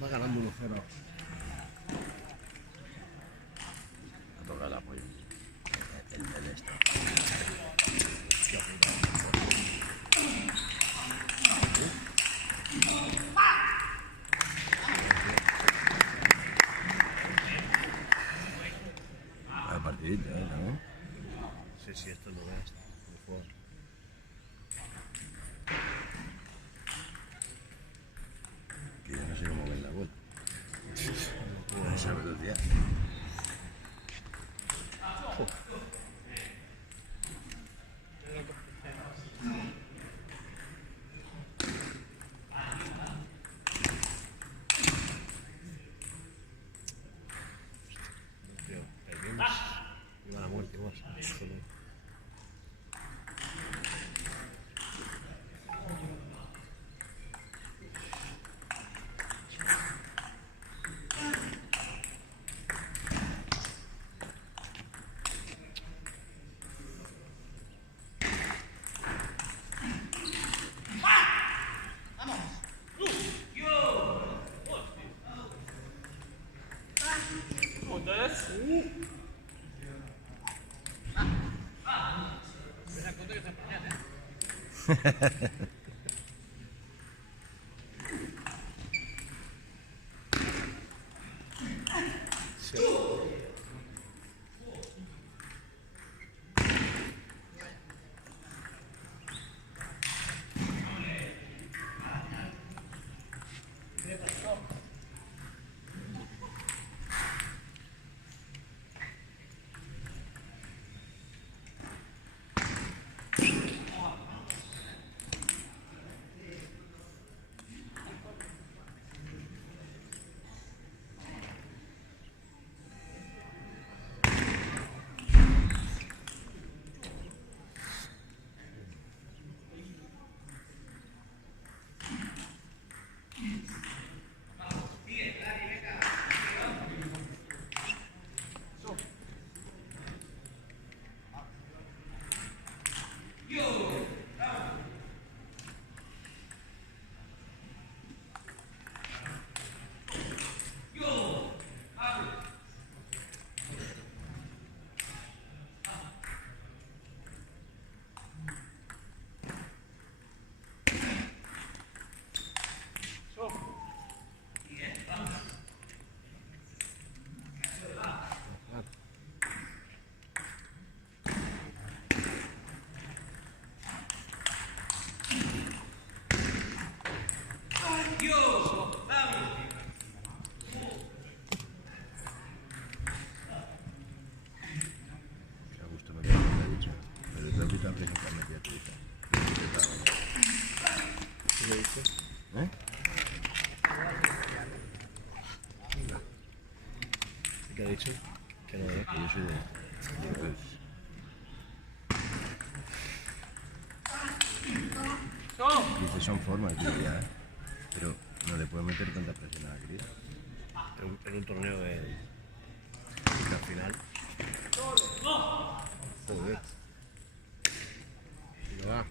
Va ganando 1-0. A tocar el apoyo. El esto. Vaya partidito, ¿no? Sí, esto no es. Muy fuerte. Que yo no sé cómo ven la bola. A esa velocidad. Tío, perdimos. Iba a la muerte igual. Joder. Que a gusto me queda lo dicho. Pero te invito a presentarme a ti. ¿Qué le he dicho? ¿Eh? ¿Qué ha dicho? Que no, ¿eh? Que yo soy de Reus. Dice, son formas, tío, ya. Pero no le puedes meter tanta presión a la cría. En un torneo de la final. Joder. No va.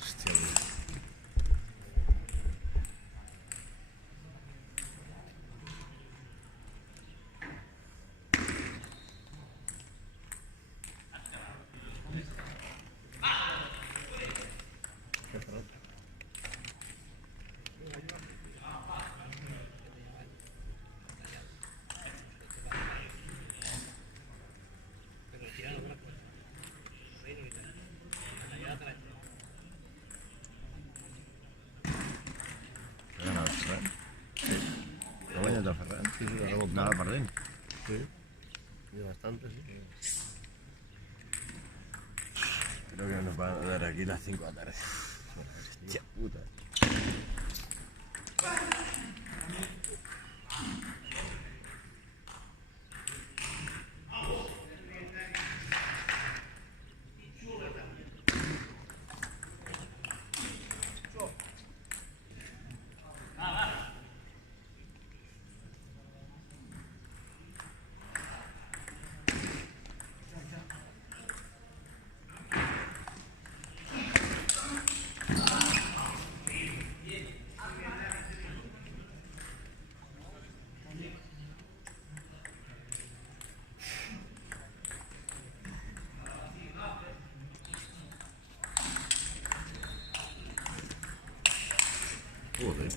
Hostia, tío. Qué pronto. ¿Ha ganado el Ferran? ¿No ha ganado el Ferran? Sí, ganamos. Nada, perdón. Sí. Y bastante, sí. Creo que nos van a dar aquí las 5 de la tarde. Hostia puta. Joder.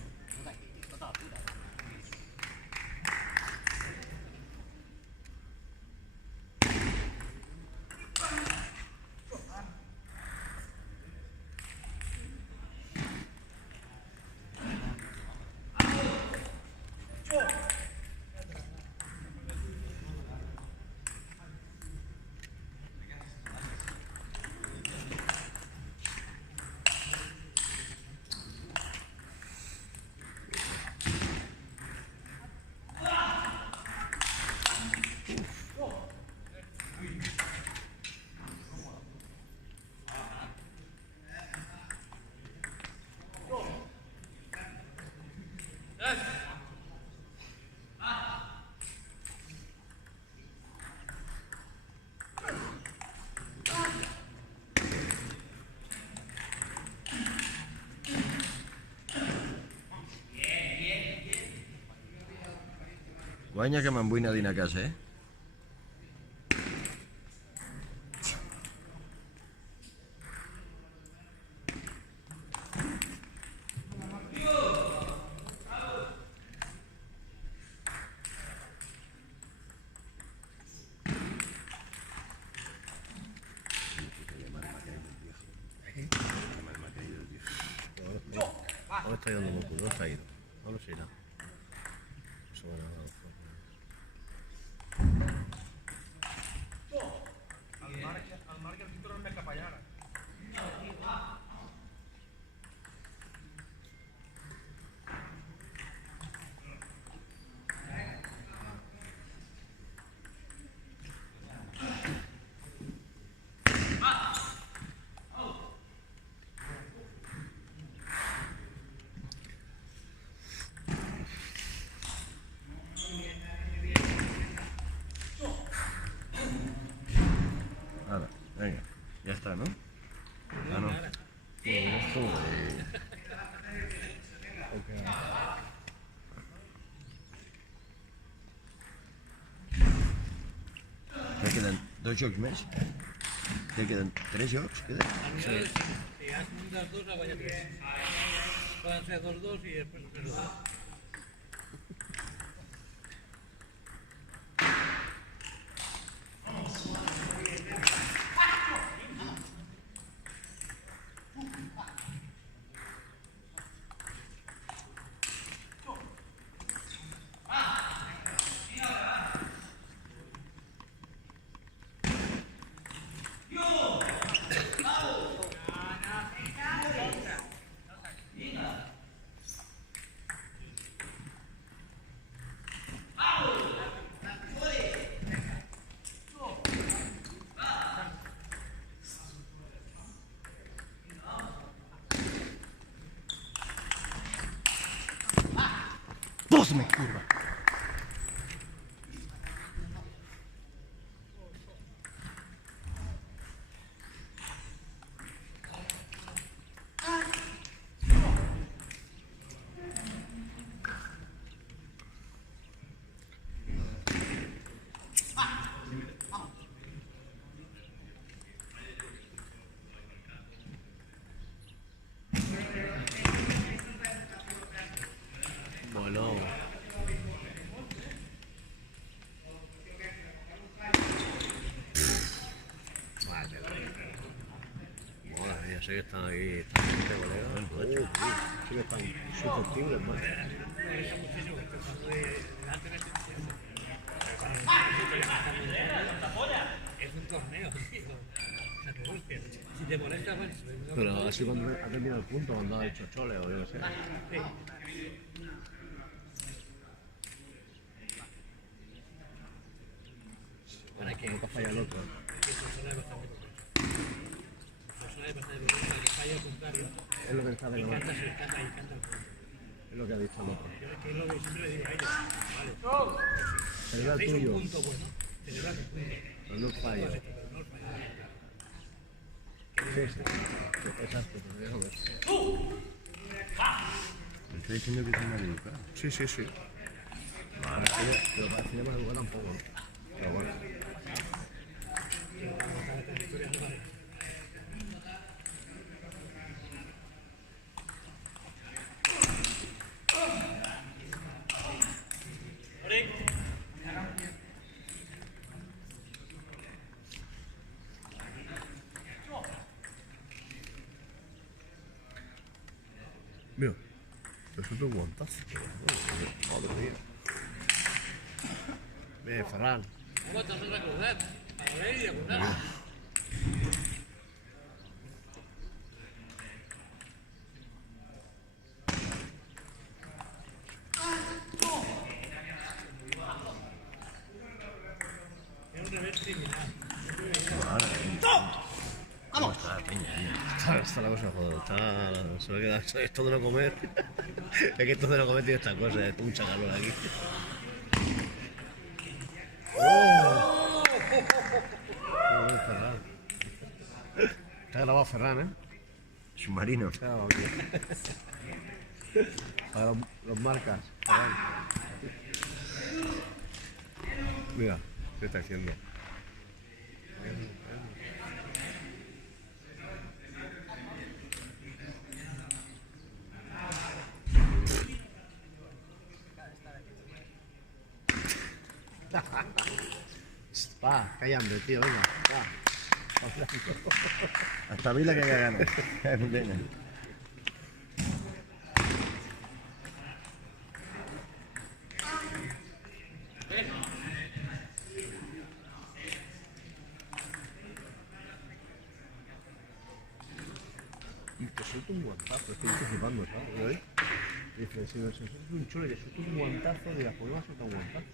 Guanya que me'n vull anar a dinar a casa, eh? Ahora está dando moco, no está ido. No lo sé nada. Eso me ha dado fuerte. Al marca el cinturón de Capayara. Nada, venga, ya está, ¿no? Ah, no. Ya queden 2 jocs més. Ja queden 3 jocs, queden? Si has muntat dos, ha guanyat tres. Poden ser 2-2 i després 3-2. Pozme, kurwa! Bueno. Mola, ya sé que están ahí, este colega. Sí que están susceptibles, más. Es un torneo, tío. Hostia, si te molesta, pues... Pero así cuando ha terminado el punto, cuando ha hecho chole o yo qué sé. ¿Para qué? No te falla el otro. Persona es bastante compleja. Persona es bastante compleja, que falla al contrario. Es lo que está Y de canta, se canta y canta el punto. Es lo que ha dicho el otro. Yo es que es lo que siempre le digo a ellos. Vale. Celebra el Hacéis un tuyo, punto bueno, celebrad el punto. pero no falla. Pero no os falléis. Sí, sí. Exacto, pero ya ves. Me está diciendo que es una educada. Sí, sí, sí. Vale, pero parece que me ha jugado tampoco. Pero bueno. Mira, eso es un guantazo. Madre mía. Bien, Ferran. ¿Cómo te vas a cruzar? A ver y a cruzar. Es un revés criminal. ¿Cómo está la peña, tío? Está la cosa, joder. Se me queda esto de no comer. Es que esto de no comer tiene esta cosa, es un chacarrón aquí. Joder, Ferran. Está grabado Ferran, ¿eh? Submarino. Está grabado aquí. Para los marcas, Ferran. Mira, ¿qué está haciendo? Va, que hay hambre, tío, venga, va. Hasta Vila que gana. Venga. Y te suelto un guantazo, estoy flipando, ¿sabes? ¿Lo ves? Dice, si me suelto un chulo y le suelto un guantazo, dirás, ¿por qué me ha soltado un guantazo?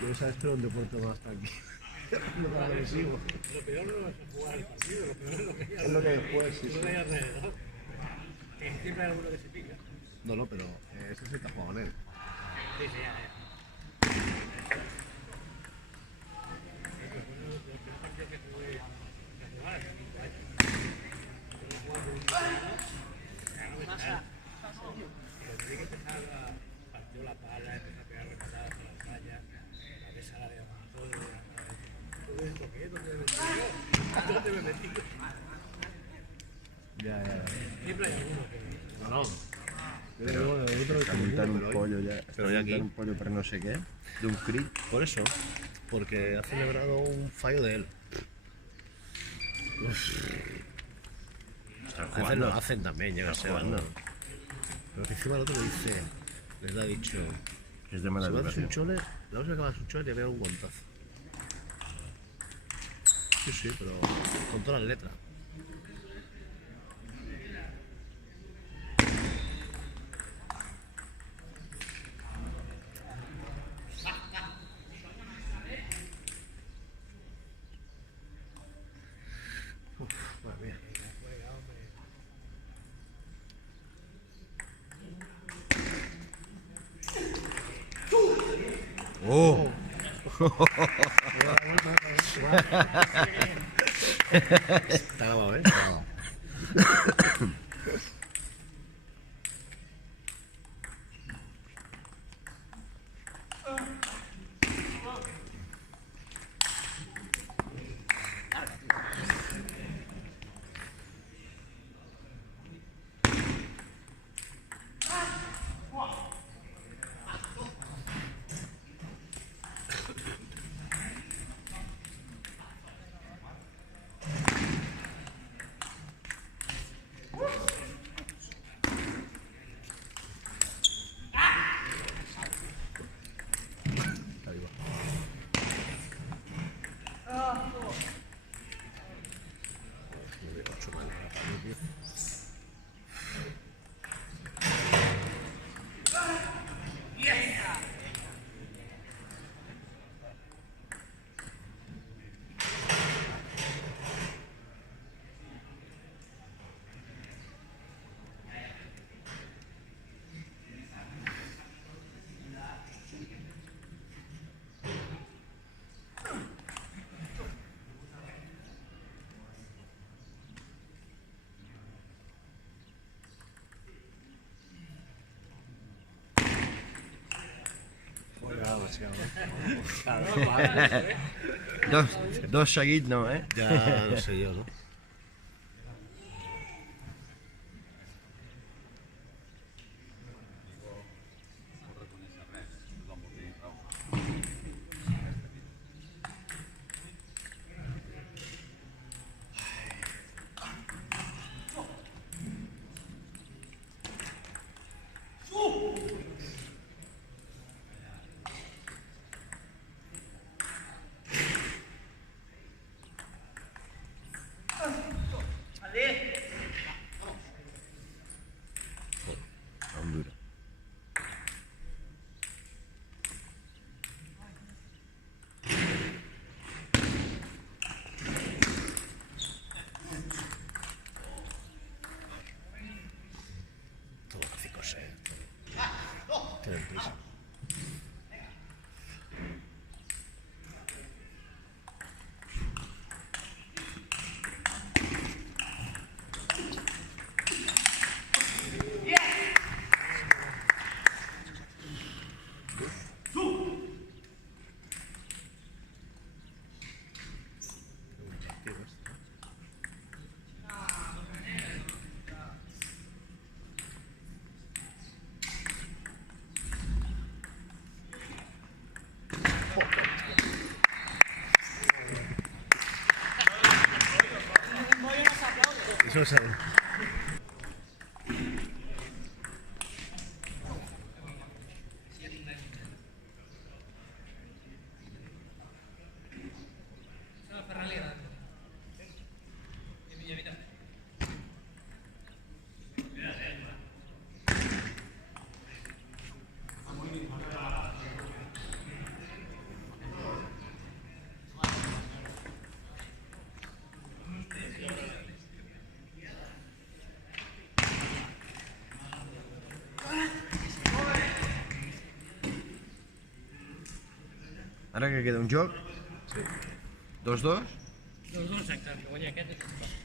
Yo sabes tú dónde puedo tomar hasta aquí. Lo más agresivo. Lo peor no es jugar el partido, lo peor es lo que hay Es lo que después, sí, lo sí. que hay alrededor. Que siempre hay alguno que se pica. No, pero ese sí te ha jugado en él. Sí, sí, ya, ya. Yo que jugué a jugar hace 5 años. Yo jugaba con un no me sale. Pero tenía que empezar a partió la pala, empezó a pegar rematadas a las vallas, a veces a la de todo. ¿Todo esto qué? ¿Dónde me metí yo? ¿Dónde me metí yo? Ya. Siempre hay alguno que... No. Pero Pero calentar un pollo ya. Pero ya aquí. Calentar un pollo para no sé qué. De un cri. Por eso, porque ha celebrado un fallo de él. Están A veces jugando. lo hacen también, llega a ser. jugando. ¿no? Pero que encima el otro le dice, les ha dicho, Es de mala si me haces un educación. chole, la próxima que me hagas un chole te voy a dar un guantazo. Sí, pero con todas las letras. Madre mía. ¡Oh! Está grabado, ¿eh? Está grabado. Ahí va. Me veo ocho mal, tío. Dos seguidos no, ¿eh? Ya no sé yo, ¿no? prisa. Eso es el... Ara que queda un joc? Sí. 2-2? 2-2, exacte, que guanya aquest i tot.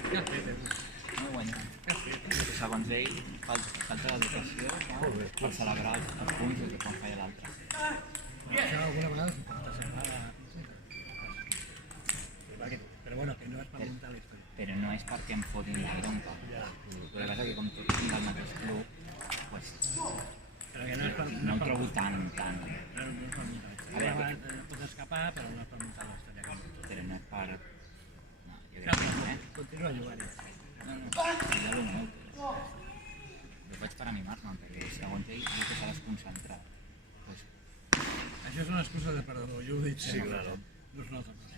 No guanyar. Segons ell, falta d'educació per celebrar els punts que quan feia l'altre. Això alguna vegada s'ho pot assentar, però bueno, que no és per muntar la història. Però no és perquè em fotin la bronca. El que passa que com tots som del mateix club, pues, Però que no és per... no ho trobo tan... No és per muntar la història. A vegades pots escapar, però no és per muntar la història. Però no és per... No, jo Clar, crec que però no, continua jugant-hi. ja el meu. Ho faig per animar-me, perquè segons ell diu que s'ha desconcentrat. Pues, Això és una excusa de perdedor, jo ho he dit Sí, sempre. claro. No és una altra cosa.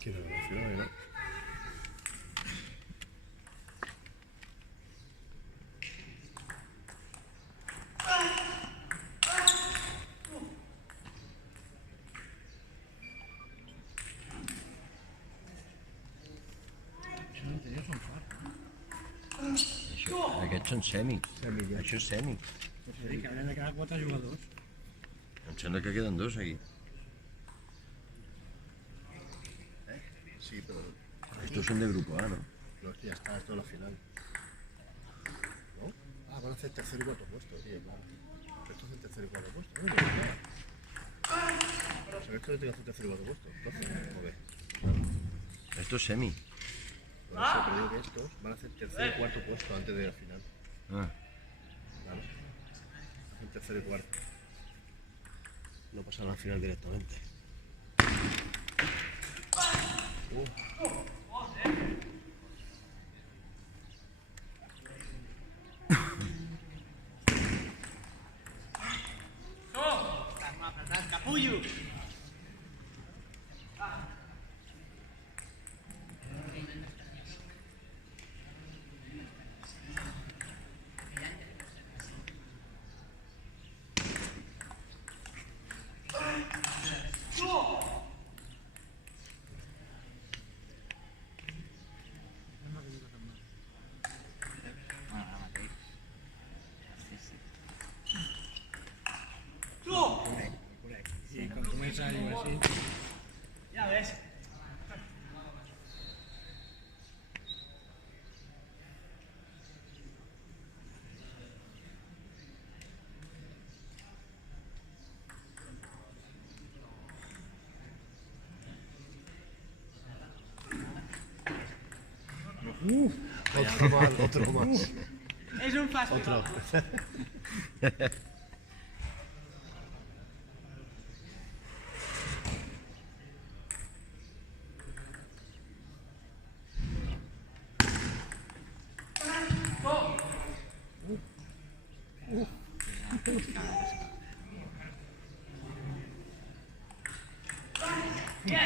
Quina emoció, no? Això no té, són forts. Aquests són semi. Semi, ja. Això és semi. És a dir, que haurien de quedar 4 jugadors. Em sembla que queden dos aquí. Sí, pero Estos son de grupo A, ¿no? no, es que ya está, esto es la final. ¿No? Ah, van a hacer tercer y cuarto puesto, tío, claro. Esto es el tercer y cuarto puesto, ¿no? O sea, esto tiene que hacer tercer y cuarto puesto. Entonces, joder. Esto es semi. Por eso te digo que estos van a hacer tercer y cuarto puesto antes de la final. Ah, Claro. Hacen tercer y cuarto. No pasan a la final directamente. bueno, ara mateix. Sí, sí. Correcte. I quan comença a jugar així... Otro más, otro más. Es un fácil. Otro. Ha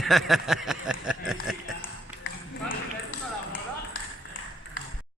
ha ha ha ha.